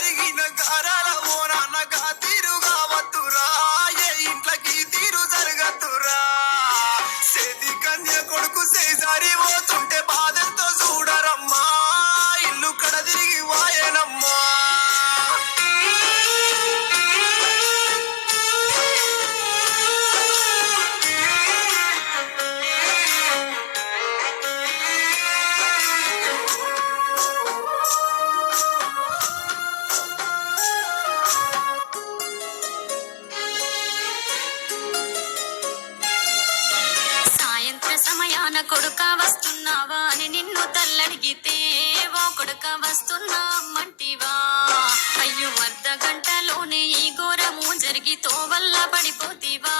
పెరిగిన గారాల ఓ నాన్నగా తీరుగా వత్తురా ఏ ఇంట్లోకి తీరు జరగతురా సేది కన్య కొడుకు సేసారి పోతుంటే బాధతో చూడరమ్మా ఇల్లు కడ తిరిగి వాయనమ్మా సమయాన కొడుక వస్తున్నావా అని నిన్ను తల్లడిగితే ఓ కొడుక వస్తున్నా అమ్మంటివా అయ్యో అర్ధ గంటలోనే ఈ ఘోరము జరిగి తోవల్ల పడిపోతివా